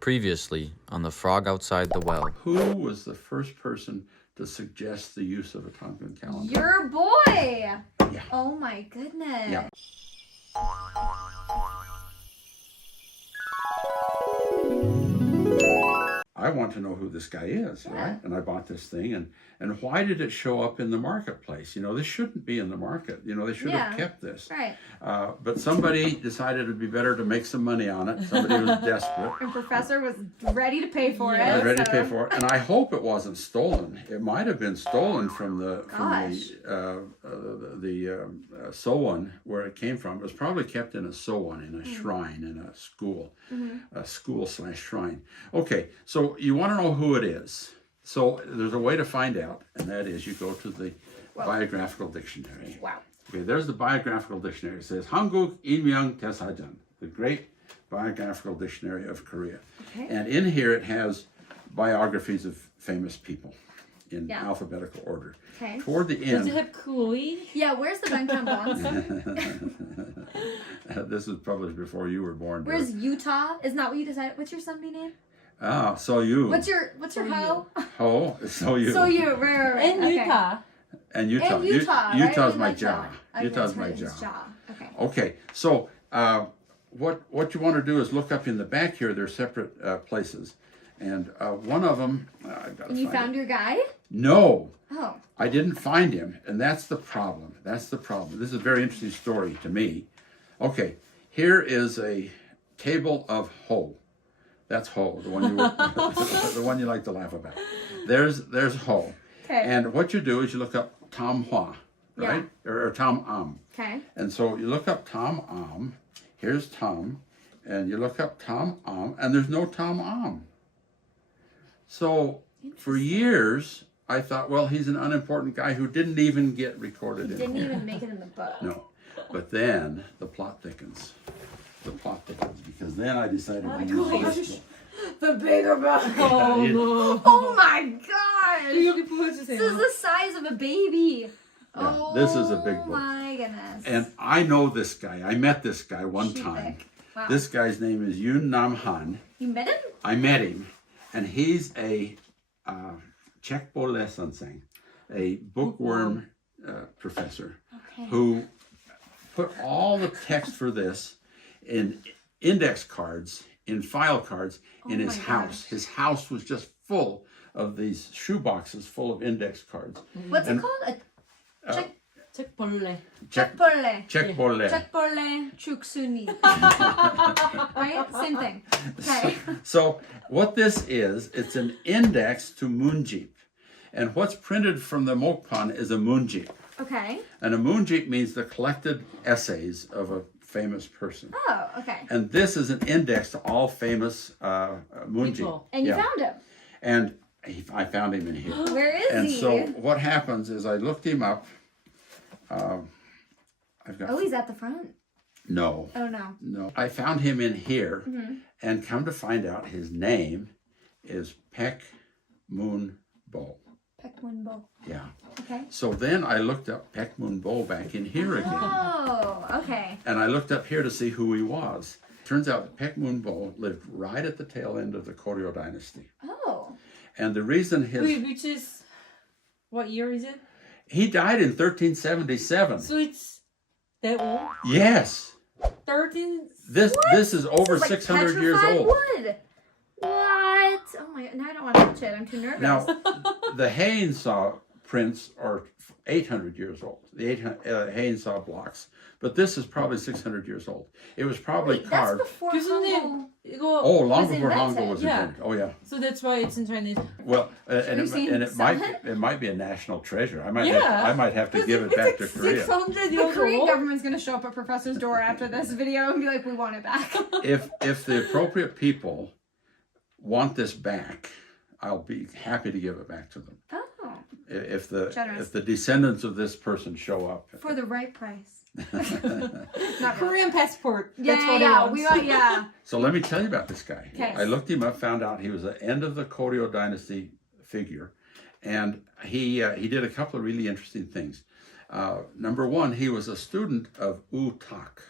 Previously on The Frog Outside the Well. Who was the first person to suggest the use of a Tongan calendar? Your boy! Yeah. Oh my goodness. Yeah. I want to know who this guy is, right? And I bought this thing, and why did it show up in the marketplace? You know, this shouldn't be in the market. You know, they should have kept this. Right. But somebody decided it'd be better to make some money on it. Somebody was desperate. And Professor was ready to pay for it. Ready to pay for it. And I hope it wasn't stolen. It might have been stolen from the Sowan, where it came from. It was probably kept in a Sowan, in a shrine, in a school, a school/shrine. Okay, so you want to know who it is. So there's a way to find out, and that is you go to the biographical dictionary. Wow. Okay, there's the biographical dictionary. It says Hanguk Inmyeong Taesajeon, the great biographical dictionary of Korea. Okay. And in here it has biographies of famous people in alphabetical order. Okay. Toward the Does end, it have Kui? Yeah, where's the Bangtan Bonds? this was published before you were born. Where's Utah? Isn't that what you decided? What's your Sunday name? Ah, so you. What's your ho? Oh, so you. So you, right. And Okay. Utah. And Utah. And Utah, right? Utah's You my like jaw. that. Utah's Okay, my his jaw. Okay. Okay, so what you want to do is look up in the back here. They're separate places, and one of them. I've got to And you find found it. your guy? No, Oh. I didn't find him, and that's the problem. That's the problem. This is a very interesting story to me. Okay, here is a table of Ho. That's Ho, the one you the one you like to laugh about. There's Ho. Okay. And what you do is you look up Tom Hua, right? Or Tom Am. Okay. And so you look up Tom Am. Here's Tom, and you look up Tom Am, and there's no Tom Am. So for years, I thought, well, he's an unimportant guy who didn't even get recorded in Didn't here. even make it in the book. No. But then the plot thickens. The plot thickens, because then I decided to use this one. The bigger book. Oh no. Oh my gosh. 여기 This 보여주세요. is the size of a baby. Yeah, Oh, this is a big book. my goodness. And I know this guy. I met this guy one Sheep time. thick. Wow. This guy's name is Yoon Nam Han. You met him? I met him, and he's a Chekbole Sansang, a bookworm professor, who put all the text for this in index cards, in file cards, in his my house. His house was just full of these shoe boxes full of index cards. What's it called? A 책벌레. checkpole. Chekbole. Checkpole chuksuni. Right? Same thing. Okay. So what this is, it's an index to Moonjeep. And what's printed from the Mokpan is a Moonjeep. Okay. And a Moonjeep means the collected essays of a famous person. Oh, okay. And this is an index to all famous Moonjeep. People. And you found him. And I found him in here. Where is And he? so what happens is I looked him up. I've got... Oh, he's at the front. No. Oh, no. No. I found him in here, Mm-hmm. and come to find out his name is Baek Munbo. Baek Munbo. Yeah. Okay. So then I looked up Baek Munbo back in here again. Oh, okay. And I looked up here to see who he was. Turns out that Baek Munbo lived right at the tail end of the Goryeo dynasty. Oh. And the reason Wait, which is, what year is it? he died in 1377. So it's that old? Yes. 13? This is over This is like 600 years petrified old. wood. What? Oh my! Now I don't want to touch it. I'm too nervous. Now, the Hainsaw prints are 800 years old. The Hainsaw blocks. But this is probably 600 years old. It was probably Wait, carved. That's before 교수님, Hangul. 이거. Oh, long was before invented. Hangul was Yeah. invented. Oh, yeah. So that's why it's in Chinese. Well, and we it sell might be a national treasure. I might Yeah. have to give it back to Korea. 600 The years Korean old? government's gonna show up at Professor's door after this video and be like, "We want it back." If the appropriate people want this back, I'll be happy to give it back to them. Oh, If Generous. the descendants of this person show up. for the right price. Korean passport. Yeah, That's what yeah, he we wants. want, yeah. So let me tell you about this guy. Okay. I looked him up, found out he was the end of the Goryeo dynasty figure, and he did a couple of really interesting things. Number one, he was a student of U Tak.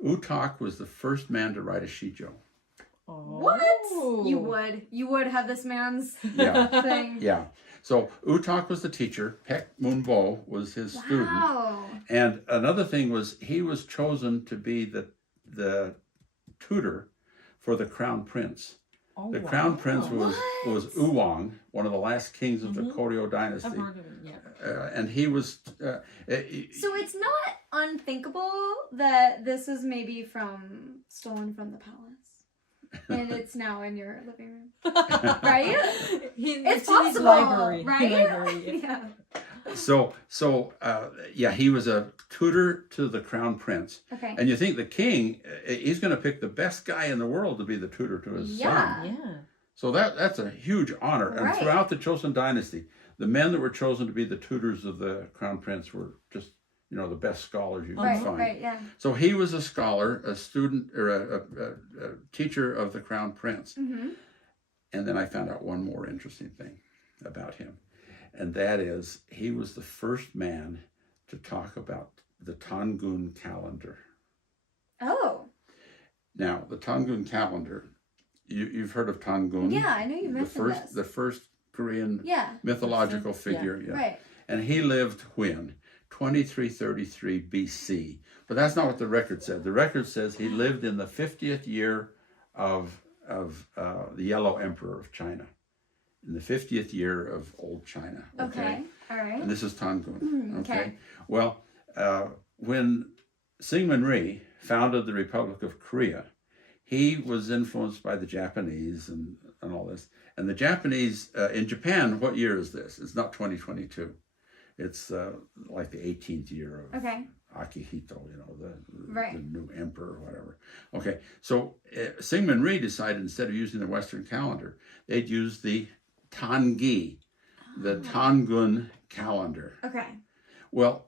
U Tak was the first man to write a shijo. What? You would have this man's Yeah. thing. Yeah. So Utak was the teacher. Baek Munbo was his student. Wow. And another thing was he was chosen to be the tutor for the crown prince. Oh, The crown prince was What? Uwang, one of the last kings of the Goryeo I've dynasty. heard of it, yeah. And he was... So it's not unthinkable that this was maybe stolen from the palace. And it's now in your living room. Right? It's in his possible, library. right? Library, yeah. yeah, he was a tutor to the crown prince. Okay. And you think the king, he's going to pick the best guy in the world to be the tutor to his son. Yeah. So that's a huge honor. And Right. throughout the Joseon dynasty, the men that were chosen to be the tutors of the crown prince were just, the best scholars you could find. Right, yeah. So he was a scholar, a student, or a teacher of the crown prince. Mm-hmm. And then I found out one more interesting thing about him. And that is, he was the first man to talk about the Dangun calendar. Oh. Now, the Dangun calendar, you've heard of Dangun? Yeah, I know you mentioned this. The first Korean Yeah. mythological figure. Yeah. Right. And he lived when? 2333 BC. But that's not what the record said. The record says he lived in the 50th year of the Yellow Emperor of China. In the 50th year of old China. Okay. All right. And this is Dangun. okay. Well, when Syngman Rhee founded the Republic of Korea, he was influenced by the Japanese and all this. And the Japanese, in Japan, what year is this? It's not 2022. It's like the 18th year of Akihito, the new emperor or whatever. Okay, so Syngman Rhee decided instead of using the Western calendar, they'd use the Tangi, the Dangun calendar. Okay. Well,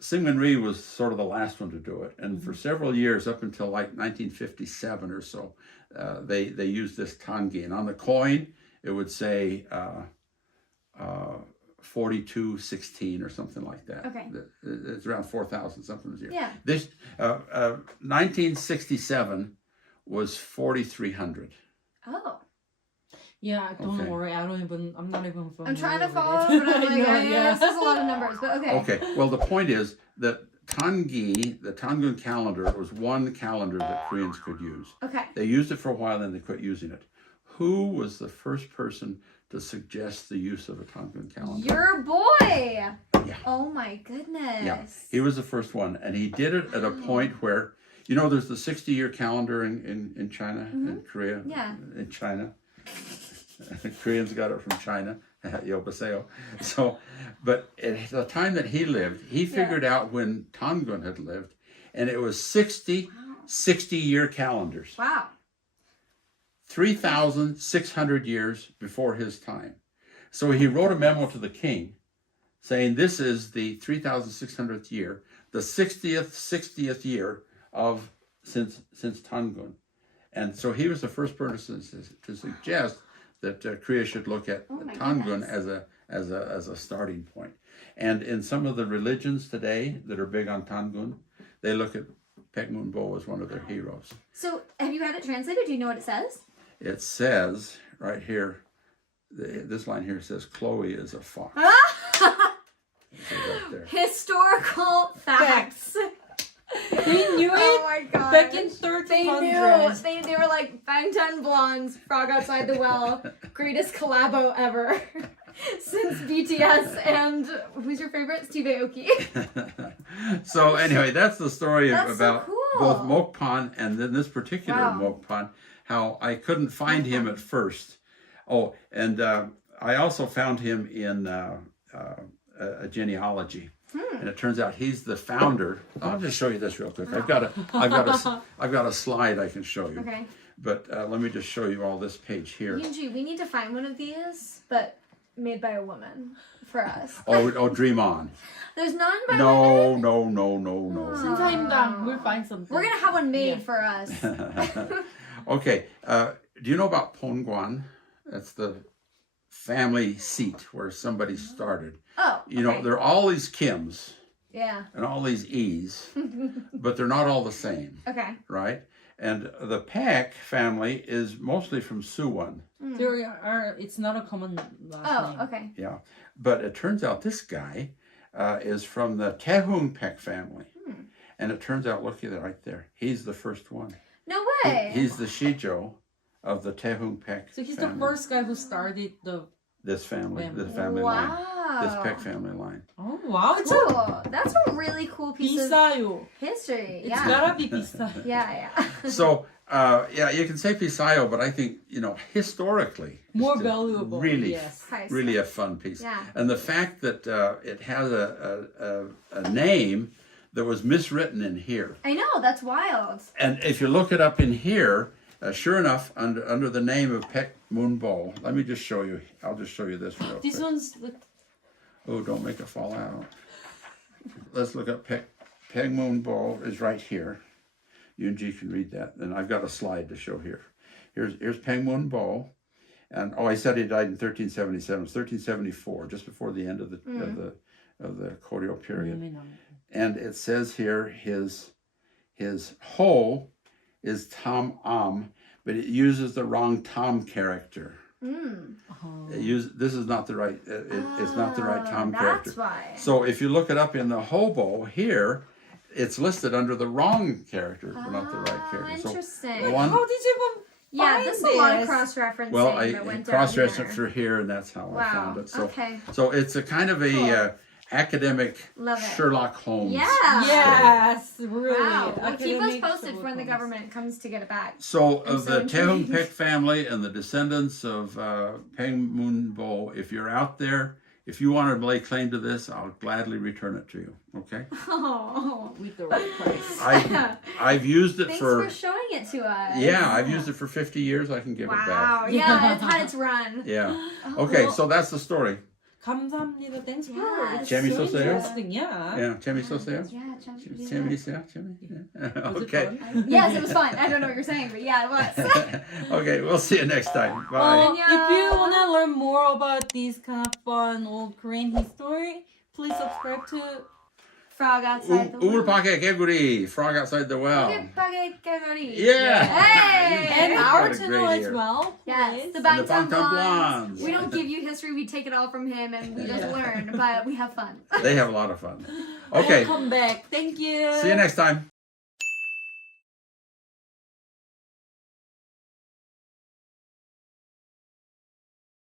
Syngman Rhee was sort of the last one to do it, and for several years, up until like 1957 or so, they used this Tangi, and on the coin it would say 4216 or something like that. Okay. It's around 4,000 something this year. Yeah. This 1967 was 4,300. Oh. Yeah, don't Okay. worry. I'm not even familiar. I'm trying to with follow, it. but I'm like, I know, yeah, this is a lot of numbers, but okay. Okay. Well, the point is that Tangi, the Dangun calendar, was one calendar that Koreans could use. Okay. They used it for a while, then they quit using it. Who was the first person to suggest the use of a Dangun calendar? Your boy. Yeah. Oh my goodness. Yeah, he was the first one, and he did it at a point where, there's the 60-year calendar in China, in Korea, Yeah. in China. Koreans got it from China, Yobaseo. So, but at the time that he lived, he figured out when Dangun had lived, and it was 60-year calendars. Wow. 3,600 years before his time. So he wrote a memo to the king saying this is the 3,600th year, the 60th year of since Dangun. And so he was the first person to suggest that Korea should look at Dangun as a starting point. And in some of the religions today that are big on Dangun, they look at Baek Munbo as one of their heroes. So have you had it translated? Do you know what it says? It says right here, this line here says, Chloe is a fox. It says right there. Historical facts. They knew it Oh my god. back in They 1300s. knew. They were like Bangtan Blondes, Frog Outside the Well, greatest collabo ever since BTS and who's your favorite? Steve Aoki. So anyway, that's the story That's so about cool. both Mokpan and then this particular Wow. Mokpan, how I couldn't find him at first. Oh, and I also found him in a genealogy. And it turns out he's the founder. I'll just show you this real quick. I've got a slide I can show you. Okay. But let me just show you all this page here. Yunji, we need to find one of these, but made by a woman for us. Oh, dream on. There's none by No. Sometime we'll find something. We're gonna have one made for us. Okay. Do you know about Pongguan? That's the family seat where somebody started. Oh, okay. There are all these Kims Yeah. and all these E's, but they're not all the same, Okay. right? And the Paek family is mostly from Suwon. There are. It's not a common last name. Oh, okay. Yeah. But it turns out this guy is from the Taehung Paek family. And it turns out, look at it right there. He's the first one. No way. He's the Shijo of the Taehung Paek So he's family. the first guy who started the. This family, Family. the family line. Wow. This Paek family line. Oh wow! It's a Cool. That's a really cool piece of 비싸요. history. It's Yeah. gotta be 비싸요. Yeah. So, yeah, you can say Pisayo, but I think, historically, More it's a valuable. really, Yes. really a fun piece. Yeah. And the fact that it has a name that was miswritten in here. I know, that's wild. And if you look it up in here, sure enough, under the name of Baek Munbo, let me just show you. I'll just show you this real This quick. one's the Oh, don't make it fall out. Let's look up Baek Munbo is right here. Yunji can read that. And I've got a slide to show here. Here's Baek Munbo. And I said he died in 1377. It's 1374, just before the end of the Goryeo period. And it says here his Ho is Tam Am, but it uses the wrong Tom character. This is not the right. It's not the right Tom character. That's why. So if you look it up in the hobo here, it's listed under the wrong character, but not the right character. Interesting. So one, How did you even Yeah, find there's a lot of this? cross-referencing well, I that went down cross-referenced it here. for here, and that's how I Wow. found it. So, Okay. so it's a kind of a Cool. academic Love it. Sherlock Holmes. Yeah. Yes, really. Wow. Well, keep us Academic posted when the solutions. government comes to get it back. So I'm of so the Taehung intrigued. Paek family and the descendants of Baek Munbo, if you're out there, if you want to lay claim to this, I'll gladly return it to you. Okay? Oh. With the right price. I've used it Thanks for for showing it to us. yeah, I've used it for 50 years. I can give it Wow. back. Yeah, it's had its run. Yeah. Okay, Well, so that's the story. 감사합니다. Thanks for Yeah, it's 재밌었어요? so interesting. Yeah. Yeah, 재밌었어요? Yeah, 재밌어요? Yeah. Was it Okay. fun? Yes, it was fun. I don't know what you're saying, but yeah, it was. Okay, we'll see you next time. Bye. Well, 안녕. if you want to learn more about these kind of fun old Korean history, please subscribe to Frog outside the well. 우물파개 개구리, frog outside the well. Hey! Yeah. and our What a channel great as year. well. Yes, please. the And the Bangtan Bangtan Blondes. Blondes. We don't give you history, we take it all from him and we just learn, but we have fun. They have a lot of fun. Okay, Welcome back. Thank you. see you next time.